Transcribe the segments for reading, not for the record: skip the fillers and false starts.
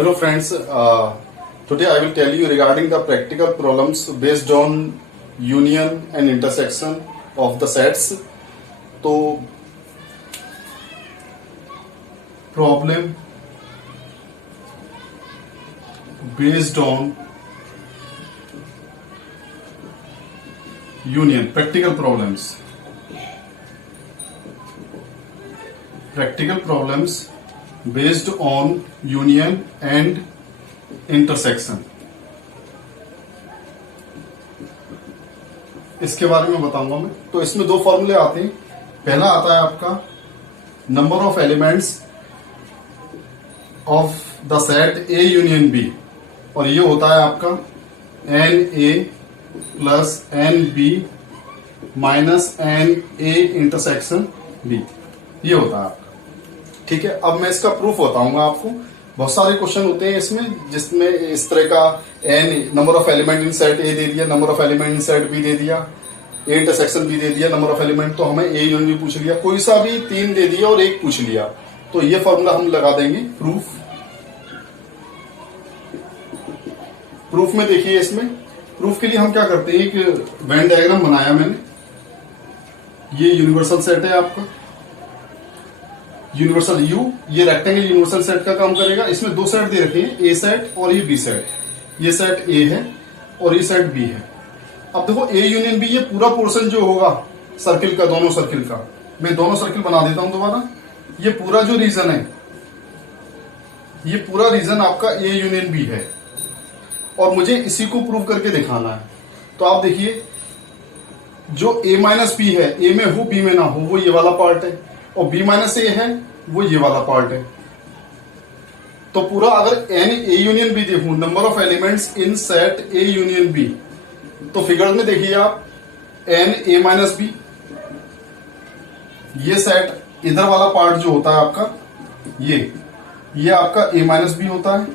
Hello friends, today I will tell you regarding the practical problems based on union and intersection of the sets. तो problem based on union, practical problems based on union and intersection. इसके बारे में बताऊंगा मैं. तो इसमें दो फॉर्मूले आते हैं. पहला आता है आपका number of elements of the set A union B, और ये होता है आपका n A plus N B minus N A intersection B. ये होता है आपका. ठीक है, अब मैं इसका प्रूफ बताऊंगा आपको. बहुत सारे क्वेश्चन होते हैं इसमें जिसमें इस तरह का n number of element in set A दे दिया, number of element in set B दे दिया, ए इंटरसेक्शन बी दे दिया, नंबर ऑफ एलिमेंट तो हमें ए यूनियन बी पूछ लिया, कोई सा भी तीन दे दिया और एक पूछ लिया. तो ये फॉर्मूला हम लगा देंगे प्रूफ में. देखिए इसमें प्रूफ के लिए हम क्या करते हैं, एक वेन डायग्राम बनाया मैंने. ये यूनिवर्सल सेट है आपका, यूनिवर्सल यू. ये रेक्टेंगल यूनिवर्सल सेट का काम करेगा. इसमें दो सेट दे रखे हैं, ए सेट और ये बी सेट. ये सेट ए है और ये सेट बी है. अब देखो ए यूनियन बी, ये पूरा पोर्शन जो होगा सर्किल का, दोनों सर्किल का, मैं दोनों सर्किल बना देता हूं दोबारा. ये पूरा जो रीजन है, ये पूरा रीजन आपका ए यूनियन बी है और मुझे इसी को प्रूव करके दिखाना है. तो आप देखिए, जो ए माइनस बी है, ए में हो बी में ना हो, वो ये वाला पार्ट है, और बी माइनस ए है वो ये वाला पार्ट है. तो पूरा अगर एन ए यूनियन बी देखूं, number of elements in set A union B, तो फिगर में देखिए आप एन ए माइनस बी, ये सेट इधर वाला पार्ट जो होता है आपका, ये आपका ए माइनस बी होता है.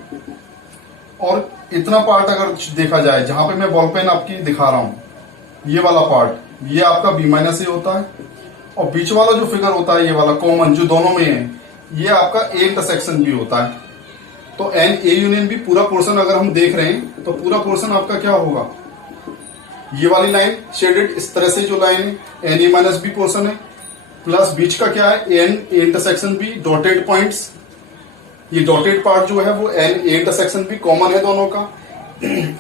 और इतना पार्ट अगर देखा जाए, जहां पे मैं बॉल पेन आपकी दिखा रहा हूं, ये वाला पार्ट, ये आपका बी माइनस ए होता है. और बीच वाला जो फिगर होता है, ये वाला कॉमन जो दोनों में है, ये आपका ए इंटरसेक्शन बी होता है. तो एन ए यूनियन बी पूरा पोर्शन अगर हम देख रहे हैं, तो पूरा पोर्शन आपका क्या होगा, ये वाली लाइन शेडेड इस तरह से जो लाइन है n A minus B portion है, प्लस बीच का क्या है n A intersection B, dotted points. ये डॉटेड पार्ट जो है वो n A intersection B common है दोनों का.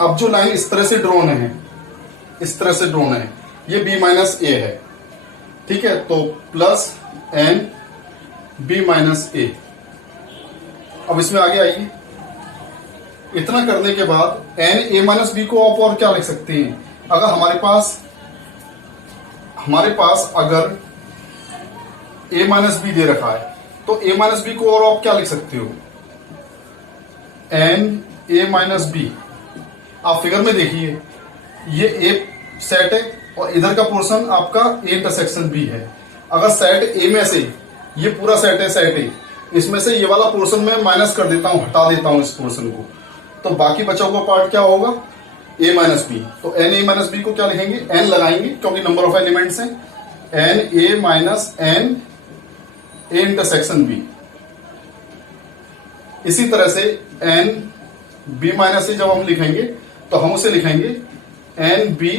अब जो लाइन इस तरह से ड्रॉन है, इस तरह से ड्रॉन है, ये बी माइनस ए है. ठीक है, तो प्लस एन बी माइनस ए. अब इसमें आगे आइए. इतना करने के बाद एन ए माइनस बी को आप और क्या लिख सकते हैं, अगर हमारे पास अगर ए माइनस बी दे रखा है, तो ए माइनस बी को और आप क्या लिख सकते हो, एन ए माइनस बी. आप फिगर में देखिए, ये ए सेट है और इधर का पोर्शन आपका ए इंटरसेक्शन बी है. अगर सेट ए में से, ये पूरा सेट है सेट ए, इसमें से ये वाला पोर्शन में माइनस कर देता हूं, हटा देता हूं इस पोर्शन को, तो बाकी बचा हुआ पार्ट क्या होगा, ए माइनस बी. तो एन ए माइनस बी को क्या लिखेंगे, एन लगाएंगे क्योंकि नंबर ऑफ एलिमेंट्स है. N A minus N A intersection B. इसी तरह से एन बी माइनस ए जब हम लिखेंगे, तो हम उसे लिखेंगे n B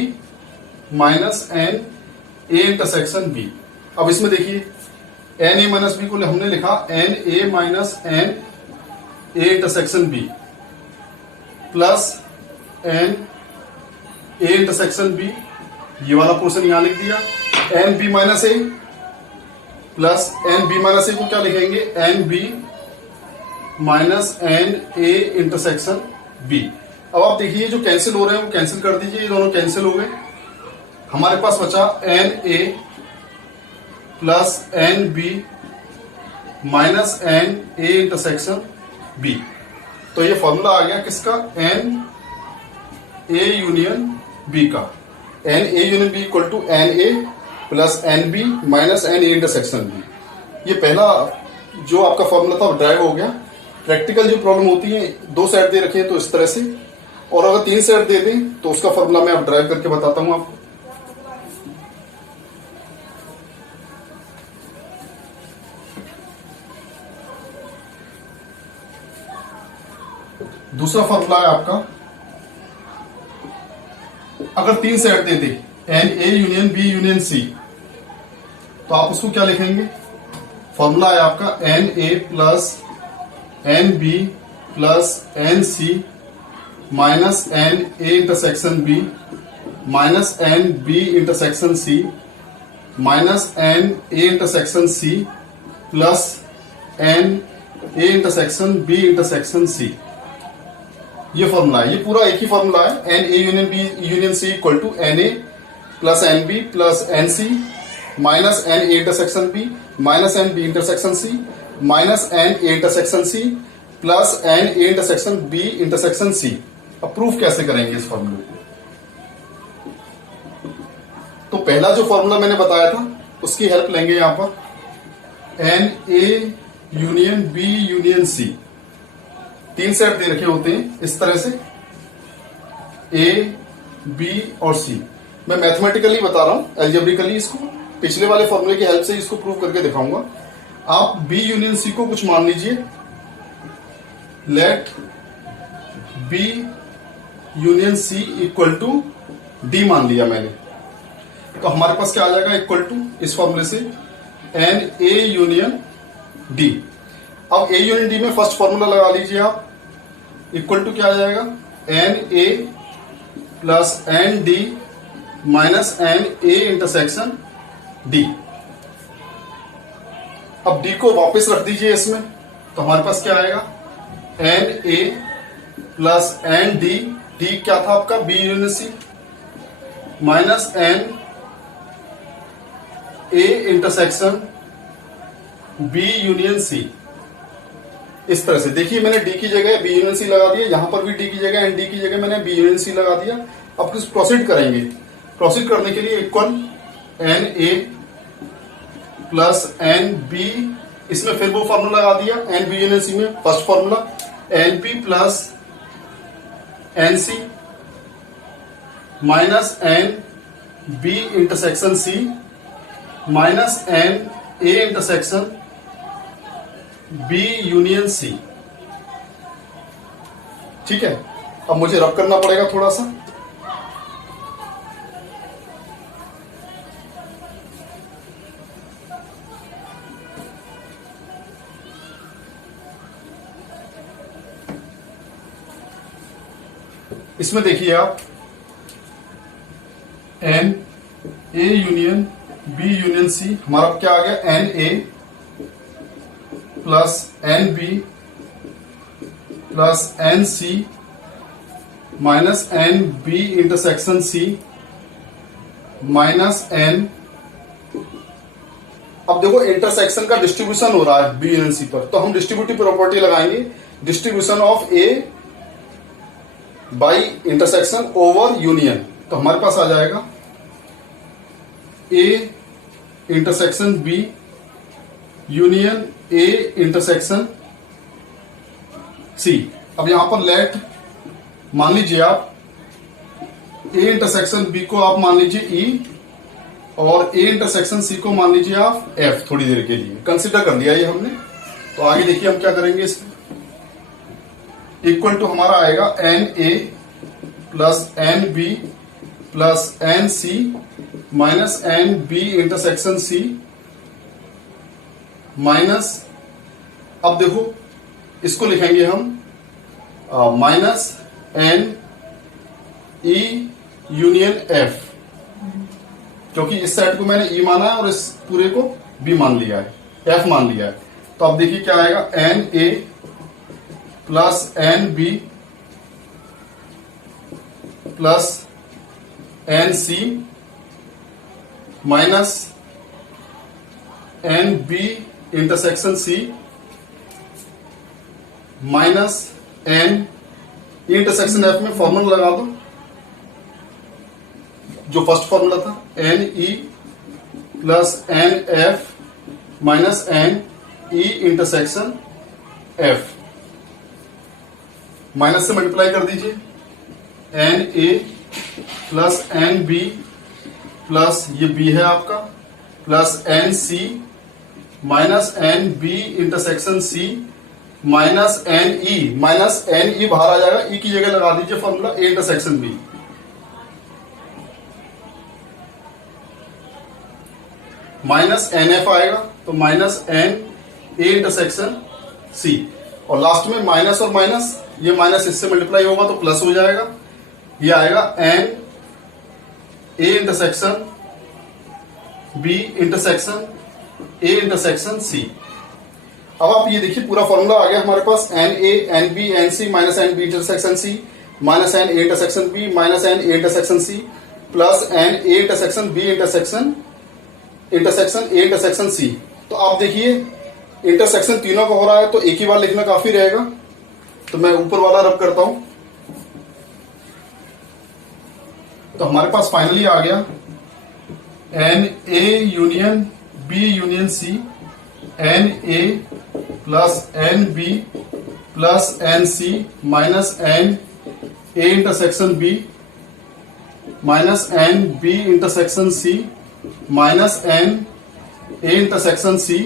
minus N A intersection B. अब इसमें देखिए, एन ए माइनस बी को हमने लिखा n A minus N A intersection B plus N A intersection B. ये वाला पोर्शन यहां लिख दिया. N B minus A plus N B minus A को क्या लिखेंगे, n B minus N A intersection B. अब आप देखिए, जो कैंसिल हो रहे हैं वो कैंसिल कर दीजिए. ये दोनों कैंसिल हो गए. हमारे पास बचा n A plus N B minus N A intersection B. तो ये फॉर्मूला आ गया किसका, एन ए यूनियन बी का. N A union B equal to n A plus N B minus N A intersection B. ये पहला जो आपका फॉर्मूला था ड्राइव हो गया. प्रैक्टिकल जो प्रॉब्लम होती है, दो सेट दे रखे हैं तो इस तरह से, और अगर तीन सेट दे दें तो उसका फॉर्मूला मैं अब ड्राइव करके बताता हूं आपको. दूसरा फॉर्मूला है आपका, अगर 3 सेट देते n A union B union C, तो आप उसको क्या लिखेंगे? फॉर्मूला है आपका n A plus N B plus N C minus N A intersection B minus N B intersection C minus N A intersection C plus N A intersection B intersection C. ये formula है, ये पूरा एक ही formula है। N A union B union C equal to n A plus N B plus N C minus N A intersection B minus N B intersection C minus N A intersection C plus N A intersection B intersection C. अब proof कैसे करेंगे इस फॉर्मूले को? तो पहला जो formula मैंने बताया था उसकी हेल्प लेंगे यहां पर। N A union B union C, 3 set दे रखे होते हैं इस तरह से, ए बी और सी। मैं मैथमेटिकली बता रहा हूं, एल्जेब्रिकली इसको पिछले वाले फॉर्मूले की हेल्प से इसको प्रूव करके दिखाऊंगा। आप बी यूनियन सी को कुछ मान लीजिए, let B union C equal to D मान लिया मैंने, तो हमारे पास क्या आ जाएगा? इक्वल टू इस फॉर्मूले से एन ए यूनियन डी। अब ए यूनियन डी में फर्स्ट फॉर्मूला लगा लीजिए आप, इक्वल टू क्या आ जाएगा? N A plus N D minus N A intersection D. अब डी को वापस रख दीजिए इसमें, तो हमारे पास क्या आएगा? N A plus N D, D क्या था आपका? B union C minus N A intersection B union C. इस तरह से देखिए, मैंने डी की जगह बी यूनियन सी लगा दिया, यहां पर भी डी की जगह एन डी की जगह मैंने बी यूनियन सी लगा दिया। अब कुछ प्रोसीड करेंगे, प्रोसीड करने के लिए equal N A plus N B, इसमें फिर वो फॉर्मूला लगा दिया एन बी यूनियन सी में, first formula N P plus N C minus N B intersection C minus N A intersection B union C. ठीक है, अब मुझे रब करना पड़ेगा थोड़ा सा। इसमें देखिए आप, N A union B union C, हमारा क्या आ गया? N A plus N B plus N C minus N B intersection C minus N. अब देखो इंटरसेक्शन का डिस्ट्रीब्यूशन हो रहा है बी यूनियन सी पर, तो हम डिस्ट्रीब्यूटिव प्रॉपर्टी लगाएंगे, distribution of A by intersection over union. तो हमारे पास आ जाएगा A intersection B union A intersection C. अब यहां पर लेट मान लीजिए आप, ए इंटरसेक्शन बी को आप मान लीजिए ई, और ए इंटरसेक्शन सी को मान लीजिए आप एफ। थोड़ी देर के लिए कंसीडर कर लिया ये हमने। तो आगे देखिए हम क्या करेंगे इसमें। इक्वल टू हमारा आएगा N A plus N B plus N C minus N B intersection C minus, अब देखो इसको लिखेंगे हम minus N E union F, क्योंकि इस सेट को मैंने ई माना है और इस पूरे को बी मान लिया है, एफ मान लिया है। तो अब देखिए क्या आएगा? N A plus N B plus N C minus N B intersection C minus N intersection F में फॉर्मूला लगा दो जो फर्स्ट फॉर्मूला था, N E plus N F minus N E intersection F. Minus से multiply कर दीजिए, N A plus N B plus ये B है आपका plus N C minus N B intersection C minus N E बाहर आ जाएगा, ई की जगह लगा दीजिए formula A intersection B, minus N F आएगा तो minus N A intersection C, और लास्ट में माइनस और माइनस, ये माइनस इससे मल्टीप्लाई होगा तो प्लस हो जाएगा, ये आएगा N A intersection B intersection A intersection C. अब आप ये देखिए पूरा फॉर्मूला आ गया हमारे पास, n A n B n C minus N B intersection C minus N A intersection B minus N A intersection C plus N A intersection B intersection A intersection C. तो आप देखिए intersection तीनों का हो रहा है तो एक ही बार लिखना काफी रहेगा, तो मैं ऊपर वाला रब करता हूं। तो हमारे पास फाइनली आ गया N A union B union C, N A plus N B plus N C minus N A intersection B minus N B intersection C minus N A intersection C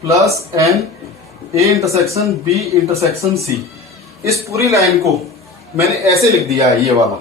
plus N A intersection B intersection C. इस पूरी line को मैंने ऐसे लिख दिया है, ये वाला